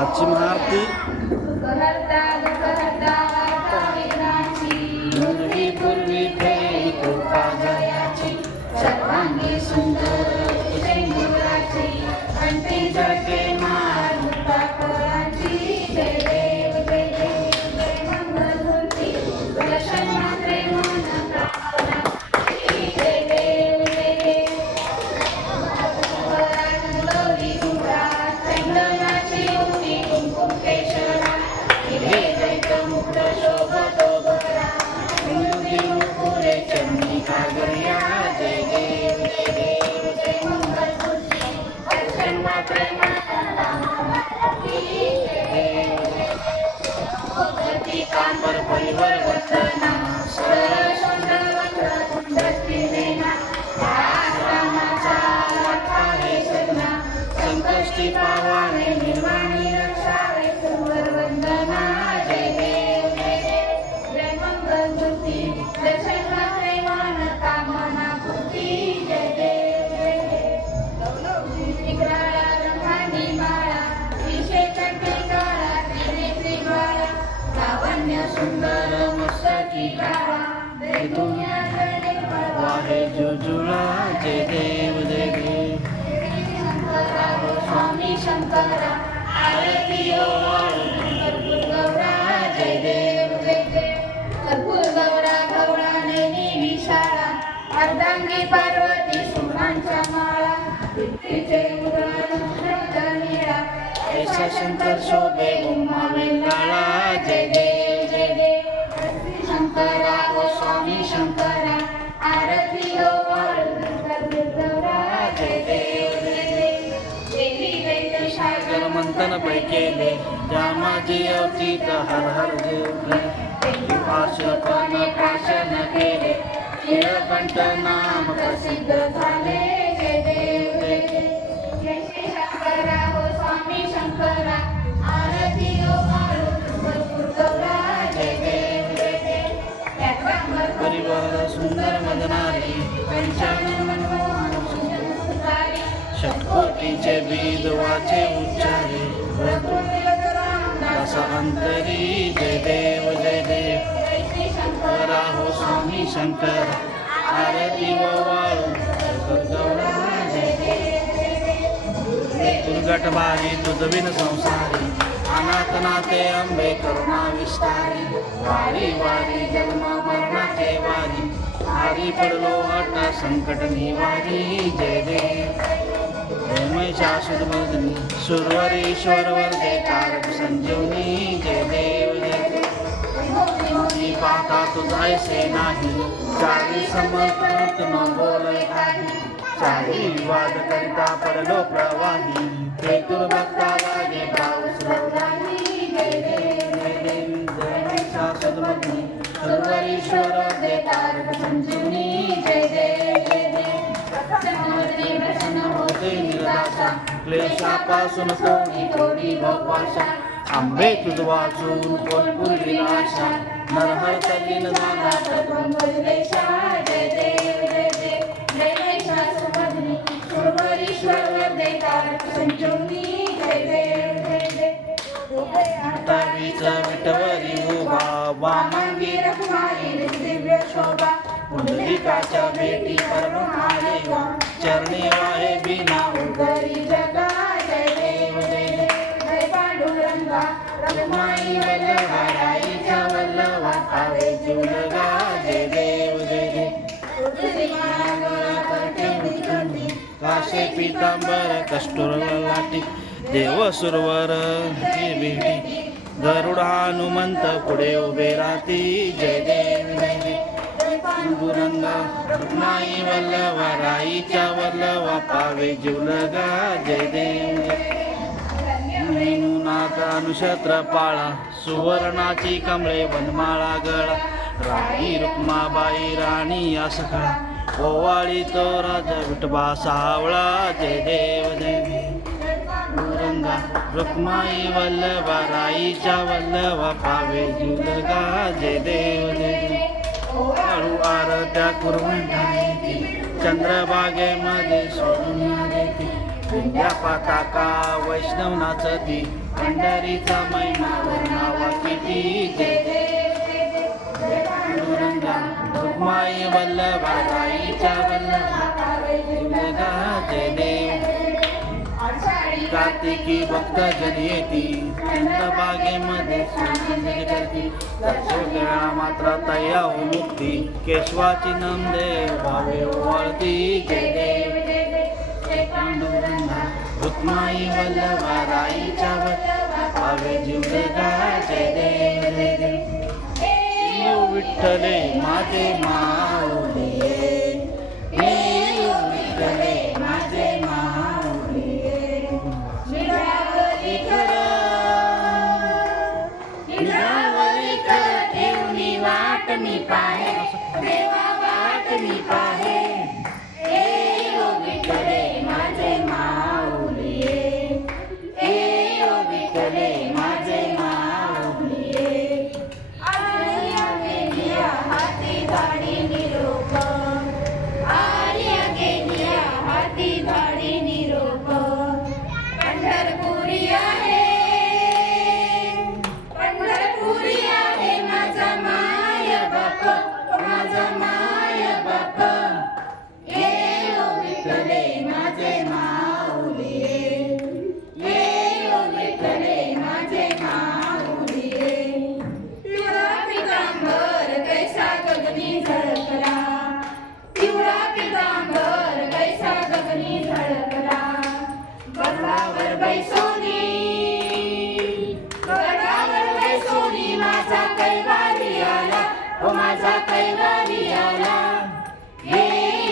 आजची महाआरती पूर्वी प्रेम कृपा जयाची सर्वांगी सुंदर सिंदुराची अंती जगे माता कोराची जय देव जय देव जय मंगलमूर्ती दर्शन मात्रे मन प्राप्ती जय देव जय देव गौरी गुरा चंदनाची उडी कुंकुम केशरा हिरे जैत मुक्त शोभतो बरा पुरे चंदी कागरिया जय देव जय देव जय मंगलमूर्ती दर्शन मात्रे कांबर परिवर वंदना सरळ सुंदर कुंडती नेना रामाचा लखा हे सजना संकष्टी पावाने निर्वाणी रक्षावे सुंदर वंदना जय देव जय देव जय मंगलमूर्ती दर्शन मात्रे मान कामना पूर्ती जय देव जय देव विग्रहाला ब्रह्मांडी माळा विषय कंठी काळा त्रिनेत्री ज्वाला लावण्य सुंदर मस्तकी काळा दुनिया जडे वाहे जुजुळा जय देव जय देव शंकरा हो स्वामी शंकरा आरती गौरा जय देव जय देव कर्पूर गौरा गौरा नैनी विशाळा अर्धांगी पार्वती सुरांच्या माळा कीर्तीचे उदय निळा ऐसा शंकर शोभे उमा वेंगाळा जय देव जय देव शंकरा ओ स्वामी शंकरा आरती गौरा जय देव जय देव देवी दैत्य सागर मंथन पैकेले जामाजी अवतीत हर हर देव पाशपन प्राशन केले नीलकंठ नाम प्रसिद्ध झाले जय देव जय देव जय श्री शंकरा हो स्वामी शंकरा आरती गौरा जय देव जय देव परिवार सुंदर मदनारी पंचानन षटकोटीचे बीज वाचे उच्चारे रस अंतरी जय देव जय देव शंकरा हो स्वामी शंकर आरती वाळू गौरा जय देव दुर्गट बारी तुझविन संसारी अनाथनाथे अंबे करुणा विस्तारी वारी वारी जन्म मरणाचे वारी आरी पडलो अट्टा संकट निवारी जय देव महिषासुरमर्दिनी सुरवरीश्वर वरदे तारक संजीवनी जय देव जय देव पाहता तुझा ऐसे नाही चारी समर्पित न बोलय काही चारी वाद करिता पडलो प्रवाही ते दुर्भक्ता लागे पाऊस रवलाही जय देव जय देव जय महिषासुरमर्दिनी सुरवरीश्वर वरदे तारक संजीवनी जय देव जय देव प्रसन्न होते निराशा क्लेशापासून कोणी थोडी भवपाशा आंबे तुझ वाचून कोणपुरी आशा नरहर तलीन झाला देशा जय देव जय देव जय महिषासुरमर्दिनी सुरवरीश्वर वरदे तारक संजीवनी जय देव जय देव आतावीचा विटवरी उभा वामंगी रखुमाई दिव्य शोभा पुंडलिकाच्या भेटी परमाले चरणी वाहे बिना उदरी जगा जय देव जय देव जय पांडुरंगा रखुमाई वल्लभा राईच्या वल्लभा आवे जीव लगा जय देव जय देव काशे पीतांबर कस्तुर लाटी देव सुरवर भेटी गरुड हनुमंत पुढे उभे राहती जय देव जय देव पांडुरंगा रखुमाई वल्लभा राईच्या वल्लभा पावे जीव लगा जय देव मेनुनाथ अनुक्षत्र पाळा सुवर्णाची कमळे वनमाळा गळा राई रुक्माबाई राणी या सखळा ओवाळी तो राजा विठोबा सावळा जय देव जय देव रंगा रुक्माई वल्लभा राईच्या वल्लभा पावे जीव लगा जय देव जय देव हळू आरत्या कुरवंटा येते चंद्रभागेमध्ये सोडून देते विद्या पताका वैष्णव नाचती पंढरीचा महिमा वर्णावा किती जय जय पांडुरंगा रुक्माई वल्लभा गाईच्या वल्लभा जय देव कार्तिकी भक्तजन येती चंद्रबागेमध्ये सुंदर करती दर्शका मात्र तया हो मुक्ती केशवाची नामदेव भावे ओवाळती जय देव पांडुरंगा रुक्माई वल्लभा राईच्या भावे जीवगा जय देव जय देव विठ्ठले माझे माऊली विठ्ठले माझे माऊली वाट मी पाहे देवा वाट मी पाहे ए ओ विठ्ठले माझे माऊली ए ओ विठ्ठले माझे माऊली आर्या गेलिया हाती गाडी निरोप आर्या गेलिया हाती गाडी निरोप पंढरपुरी आहे माझा माय बाप ए ओ विठ्ठले माझे माऊली ए ओ विठ्ठले माझे माऊली पिवळा पितांबर कैसा गगनी झळकला पिवळा पितांबर कैसा गगनी झळकला गडावर बैसोनी माझा कैवारी आला ओ माझा कैवारी आला हे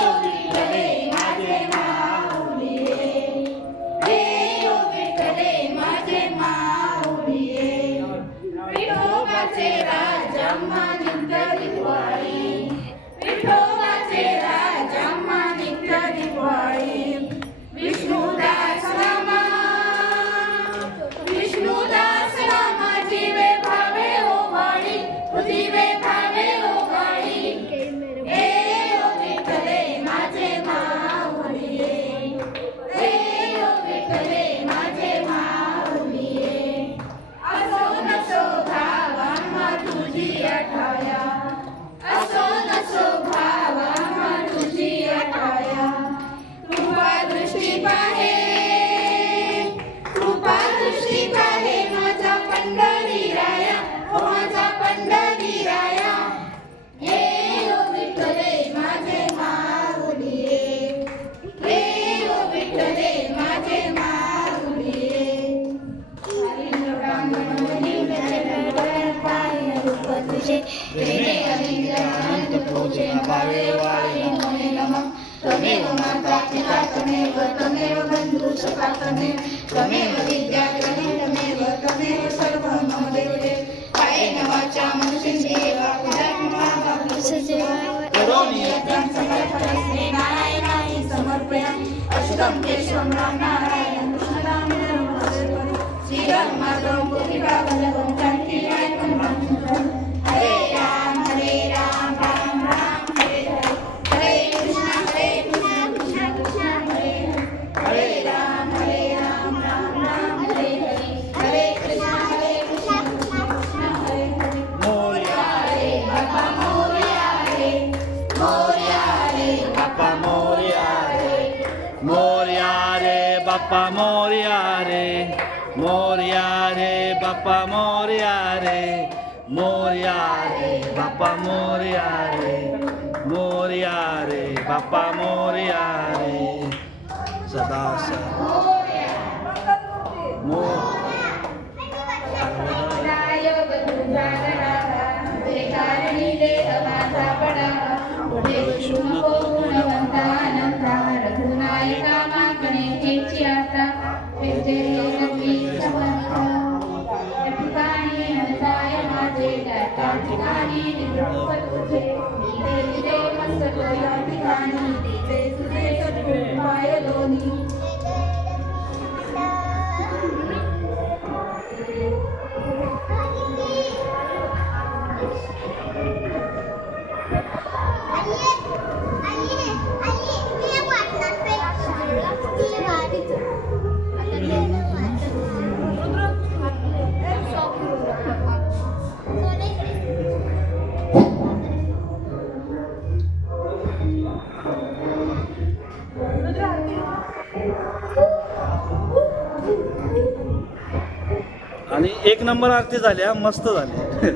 ओ विठ्ठले माझे माऊली हे ओ विठ्ठले माझे माऊली विठोबाचे राजा मानिक दिवाळी विठोबाचे राजा मानिक दिवाळी विष्णुदास रामा विष्णुदास रामा जीवे भावे जीवे भावे ओ गाडी ए ओ विठ्ठले माझे माऊली ए ओ विठ्ठले माझे माऊली असो नसो भावा मा तुझी आठाया असो नसो भावा मा तुझी आठाया कृपा दृष्टी पाहे माझा पंढरी राया ओ माझा पंढरी राया हे ओ विठ्ठले माझे माऊली हे ओ विठ्ठले माझे माऊली त्वमेव माता पिता त्वमेव बंधु सखा त्वमेव विद्या त्वमेव सर्वं मम देवते कायेन वाचा मनसेन्द्रियेर्वा बुद्ध्यात्मना करोमि यत्नं सकलफलश्री नारायणाय समर्पयामि अच्युतं केशवं राम नारायणं कृष्णदामोदरं श्रीराम माधवं गोपिकावल्लभं जानकीनायकं रामचन्द्रं हरे राम राम राम हरे हरे हरे कृष्ण कृष्ण हरे हरे राम राम राम हरे हरे हरे कृष्ण कृष्ण हरे हरे मोरया रे बाबा मोरया रे मोरया रे बाबा मोरया रे मोरया रे बाबा मोरया रे मोरया रे बाबा मोरया रे मोरया रे बाबा मोरया रे मोरया रे बाबा मोरया रे सदा Ini buat nanti. आणि एक नंबर आरती झाल्या, मस्त झाली.